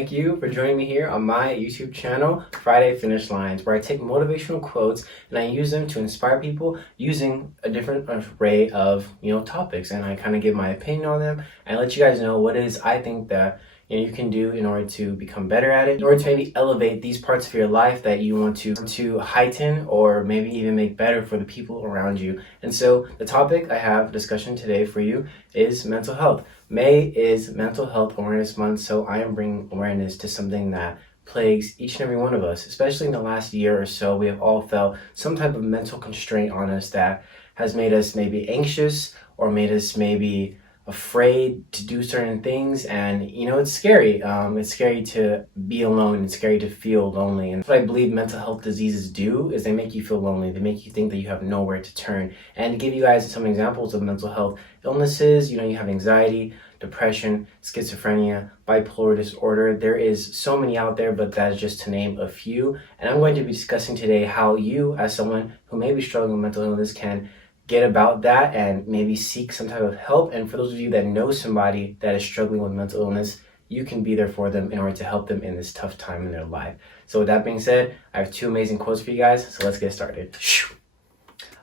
Thank you for joining me here on my YouTube channel, Friday Finish Lines, where I take motivational quotes and I use them to inspire people using a different array of, topics. And I kind of give my opinion on them and let you guys know what it is I think that you can do in order to become better at it, in order to maybe elevate these parts of your life that you want to heighten or maybe even make better for the people around you. And so the topic I have discussion today for you is mental health. May is Mental Health Awareness Month, so I am bringing awareness to something that plagues each and every one of us. Especially in the last year or so, we have all felt some type of mental constraint on us that has made us maybe anxious or made us maybe afraid to do certain things. And it's scary. It's scary to be alone. It's scary to feel lonely. And what I believe mental health diseases do is they make you feel lonely. They make you think that you have nowhere to turn. And to give you guys some examples of mental health illnesses, you have anxiety, depression, schizophrenia, bipolar disorder. There is so many out there, but that is just to name a few. And I'm going to be discussing today how you, as someone who may be struggling with mental illness, can get about that and maybe seek some type of help. And for those of you that know somebody that is struggling with mental illness, you can be there for them in order to help them in this tough time in their life. So with that being said, I have two amazing quotes for you guys, so let's get started.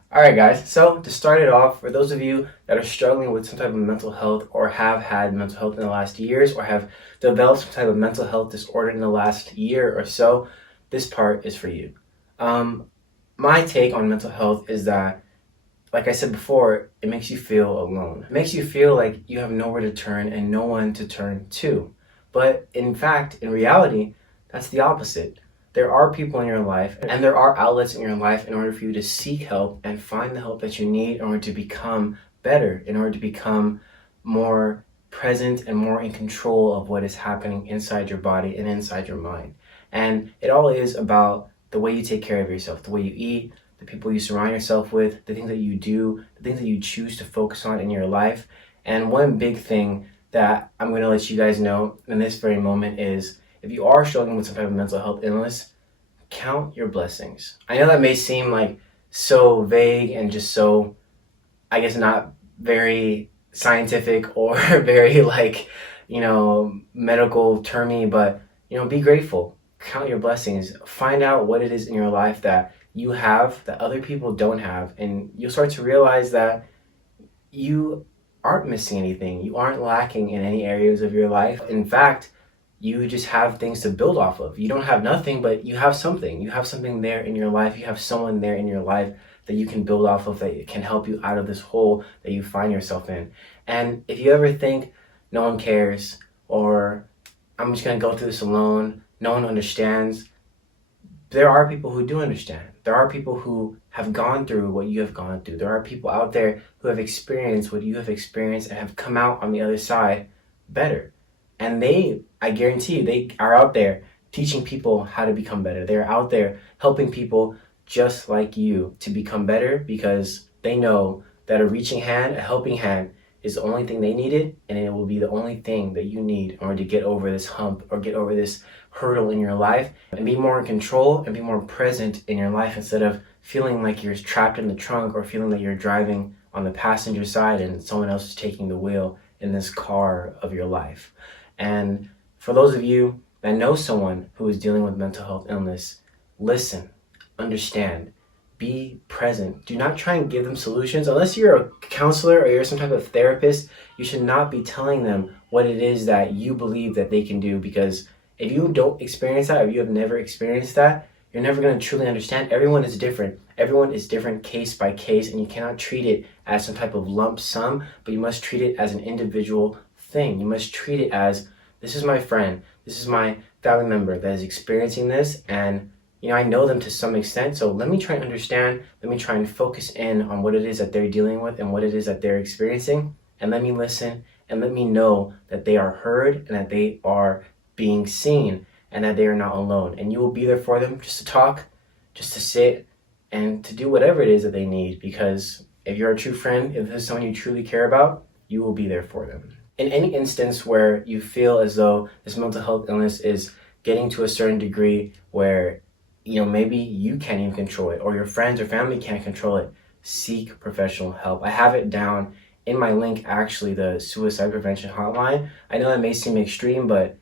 All right, guys, so to start it off, for those of you that are struggling with some type of mental health or have had mental health in the last years or have developed some type of mental health disorder in the last year or so, this part is for you. My take on mental health is that, like I said before, it makes you feel alone. It makes you feel like you have nowhere to turn and no one to turn to. But in fact, in reality, that's the opposite. There are people in your life and there are outlets in your life in order for you to seek help and find the help that you need in order to become better, in order to become more present and more in control of what is happening inside your body and inside your mind. And it all is about the way you take care of yourself, the way you eat, the people you surround yourself with, the things that you do, the things that you choose to focus on in your life. And one big thing that I'm going to let you guys know in this very moment is, if you are struggling with some type of mental health illness, count your blessings. I know that may seem like so vague and just so, I guess, not very scientific or very medical termy, but, be grateful. Count your blessings. Find out what it is in your life that you have that other people don't have, and you'll start to realize that you aren't missing anything. You aren't lacking in any areas of your life. In fact, you just have things to build off of. You don't have nothing, but you have something. You have something there in your life. You have someone there in your life that you can build off of, that can help you out of this hole that you find yourself in. And if you ever think no one cares, or I'm just going to go through this alone, no one understands, there are people who do understand. There are people who have gone through what you have gone through. There are people out there who have experienced what you have experienced and have come out on the other side better. And I guarantee you, they are out there teaching people how to become better. They're out there helping people just like you to become better, because they know that a reaching hand, a helping hand, is the only thing they needed, and it will be the only thing that you need in order to get over this hump or get over this hurdle in your life and be more in control and be more present in your life, instead of feeling like you're trapped in the trunk or feeling that you're driving on the passenger side and someone else is taking the wheel in this car of your life. And for those of you that know someone who is dealing with mental health illness, listen, understand, be present. Do not try and give them solutions. Unless you're a counselor or you're some type of therapist, you should not be telling them what it is that you believe that they can do, because if you don't experience that, or you have never experienced that, you're never going to truly understand. Everyone is different. Everyone is different case by case, and you cannot treat it as some type of lump sum, but you must treat it as an individual thing. You must treat it as, this is my friend, this is my family member that is experiencing this, and I know them to some extent, so let me try and understand, let me try and focus in on what it is that they're dealing with and what it is that they're experiencing, and let me listen, and let me know that they are heard and that they are being seen and that they are not alone. And you will be there for them, just to talk, just to sit, and to do whatever it is that they need, because if you're a true friend, if this is someone you truly care about, you will be there for them. In any instance where you feel as though this mental health illness is getting to a certain degree where maybe you can't even control it, or your friends or family can't control it, seek professional help. I have it down in my link, actually, the suicide prevention hotline. I know that may seem extreme, but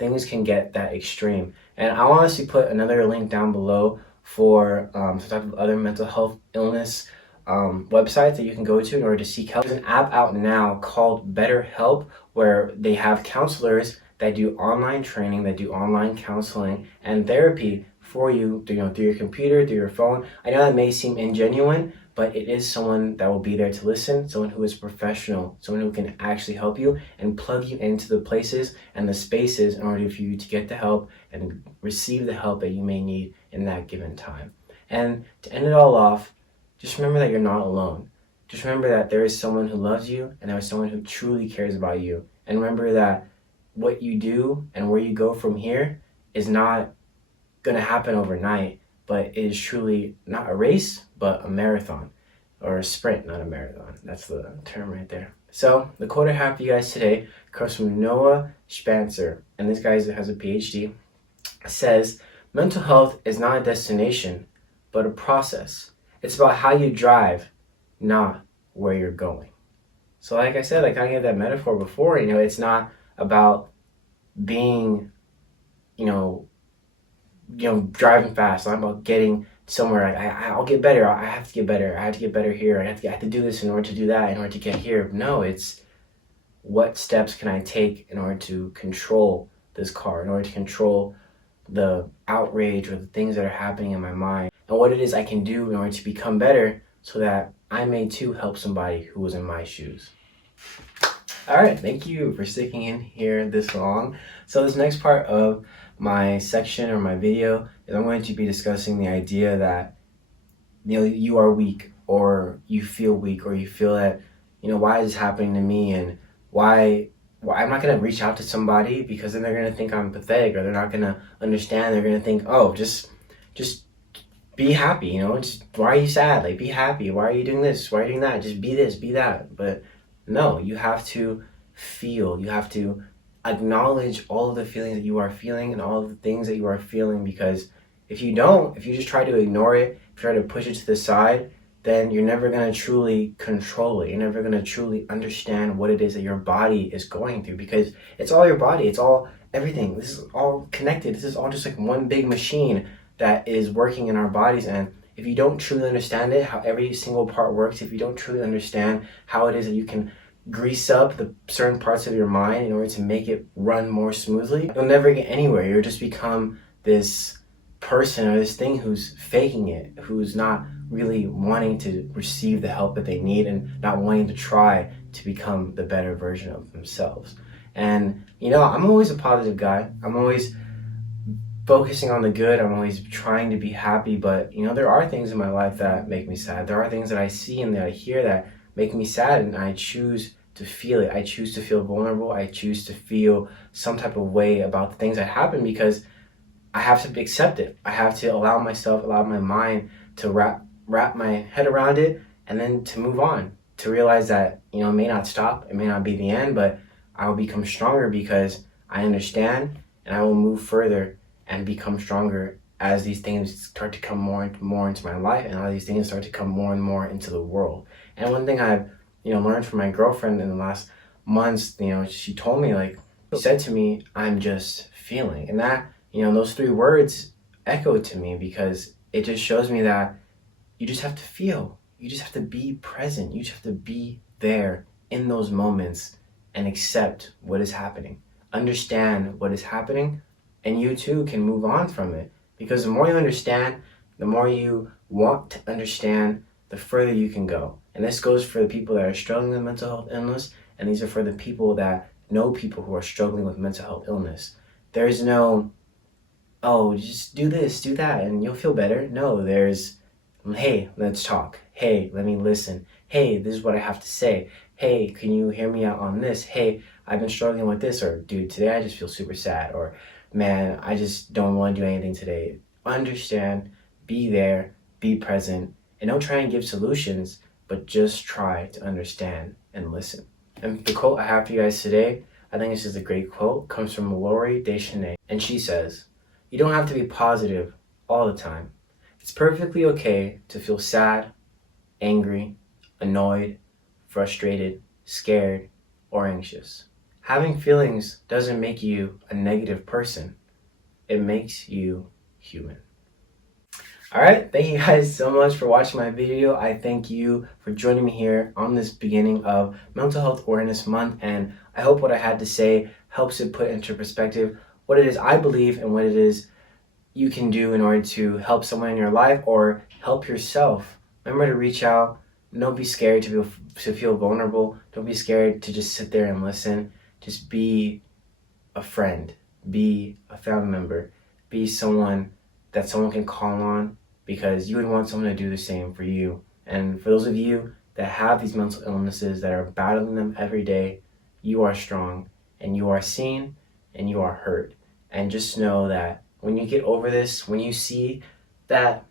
things can get that extreme. And I'll honestly put another link down below for some type of other mental health illness websites that you can go to in order to seek help. There's an app out now called BetterHelp where they have counselors that do online training, that do online counseling and therapy for you, through your computer, through your phone. I know that may seem ingenuine, but it is someone that will be there to listen, someone who is professional, someone who can actually help you and plug you into the places and the spaces in order for you to get the help and receive the help that you may need in that given time. And to end it all off, just remember that you're not alone. Just remember that there is someone who loves you and there is someone who truly cares about you. And remember that what you do and where you go from here is not going to happen overnight, but it is truly not a race, but a marathon, or a sprint, not a marathon. That's the term right there. So the quote I have for you guys today comes from Noah Spencer, and this guy has a PhD. It says, mental health is not a destination, but a process. It's about how you drive, not where you're going. So like I said, I kind of gave that metaphor before, it's not about being, driving fast. I'm about getting somewhere. I'll get better. I have to get better. I have to get better here. I have to do this in order to do that, in order to get here. No, it's what steps can I take in order to control this car, in order to control the outrage or the things that are happening in my mind, and what it is I can do in order to become better so that I may too help somebody who was in my shoes. All right, thank you for sticking in here this long. So this next part of my section or my video is I'm going to be discussing the idea that you are weak, or you feel weak, or you feel that why is this happening to me, and why I'm not going to reach out to somebody because then they're going to think I'm pathetic, or they're not going to understand. They're going to think, oh, just be happy, just why are you sad? Like, be happy. Why are you doing this? Why are you doing that? Just be this, be that. But no, you have to feel. You have to acknowledge all of the feelings that you are feeling and all of the things that you are feeling, because if you just try to ignore it, if you try to push it to the side, then you're never going to truly control it. You're never going to truly understand what it is that your body is going through, because it's all your body. It's all everything. This is all connected. This is all just like one big machine that is working in our bodies. And if you don't truly understand it, how every single part works, if you don't truly understand how it is that you can grease up the certain parts of your mind in order to make it run more smoothly, you'll never get anywhere. You'll just become this person or this thing who's faking it, who's not really wanting to receive the help that they need and not wanting to try to become the better version of themselves. And I'm always a positive guy. I'm always focusing on the good. I'm always trying to be happy, but there are things in my life that make me sad. There are things that I see and that I hear that make me sad, and I choose to feel it. I choose to feel vulnerable. I choose to feel some type of way about the things that happen, because I have to accept it. I have to allow my mind to wrap my head around it, and then to move on, to realize that it may not stop, it may not be the end, but I will become stronger because I understand, and I will move further and become stronger as these things start to come more and more into my life, and all these things start to come more and more into the world. And one thing I've learned from my girlfriend in the last months, she told me, she said to me, I'm just feeling. And that, those 3 words echoed to me, because it just shows me that you just have to feel. You just have to be present. You just have to be there in those moments and accept what is happening. Understand what is happening, and you too can move on from it. Because the more you understand, the more you want to understand, the further you can go. And this goes for the people that are struggling with mental health illness, and these are for the people that know people who are struggling with mental health illness. There's no, oh, just do this, do that, and you'll feel better. No, there's, hey, let's talk. Hey, let me listen. Hey, this is what I have to say. Hey, can you hear me out on this? Hey, I've been struggling with this. Or, dude, today I just feel super sad. Or, man, I just don't want to do anything today. Understand, be there, be present, and don't try and give solutions, but just try to understand and listen. And the quote I have for you guys today, I think this is a great quote, comes from Lori Deschanel, and she says, "You don't have to be positive all the time. It's perfectly okay to feel sad, angry, annoyed, frustrated, scared, or anxious. having feelings doesn't make you a negative person. It makes you human. All right, thank you guys so much for watching my video. I thank you for joining me here on this beginning of Mental Health Awareness Month, and I hope what I had to say helps it put into perspective what it is I believe and what it is you can do in order to help someone in your life or help yourself. Remember to reach out. Don't be scared to feel vulnerable. Don't be scared to just sit there and listen. Just be a friend. Be a family member. Be someone that someone can call on, because you would want someone to do the same for you. And for those of you that have these mental illnesses, that are battling them every day, you are strong and you are seen and you are heard. And just know that when you get over this, when you see that,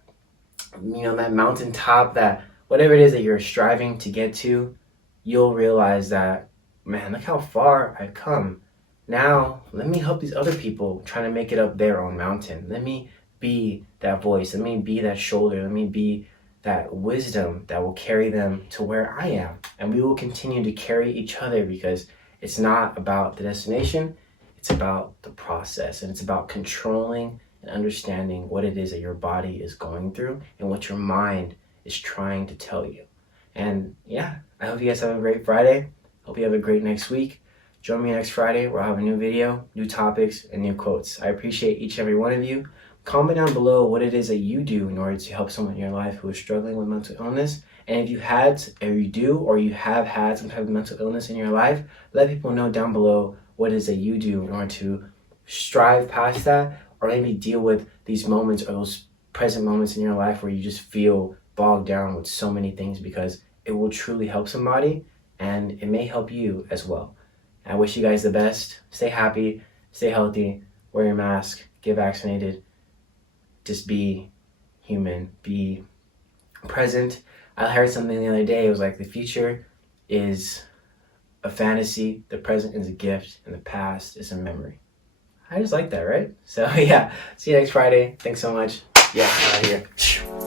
that mountaintop, that whatever it is that you're striving to get to, you'll realize that, man, look how far I've come. Now, let me help these other people trying to make it up their own mountain. Let me be that voice. Let me be that shoulder. Let me be that wisdom that will carry them to where I am. And we will continue to carry each other, because it's not about the destination. It's about the process, and it's about controlling and understanding what it is that your body is going through and what your mind is trying to tell you. And yeah, I hope you guys have a great Friday. Hope you have a great next week. Join me next Friday where I'll have a new video, new topics, and new quotes. I appreciate each and every one of you. Comment down below what it is that you do in order to help someone in your life who is struggling with mental illness. And if you have had some type of mental illness in your life, let people know down below what it is that you do in order to strive past that, or maybe deal with these moments or those present moments in your life where you just feel bogged down with so many things, because it will truly help somebody and it may help you as well. I wish you guys the best. Stay happy, stay healthy, wear your mask, get vaccinated. Just be human, be present. I heard something the other day. It was like, the future is a fantasy, the present is a gift, and the past is a memory. I just like that, right? So yeah, see you next Friday. Thanks so much. Yeah, out of here.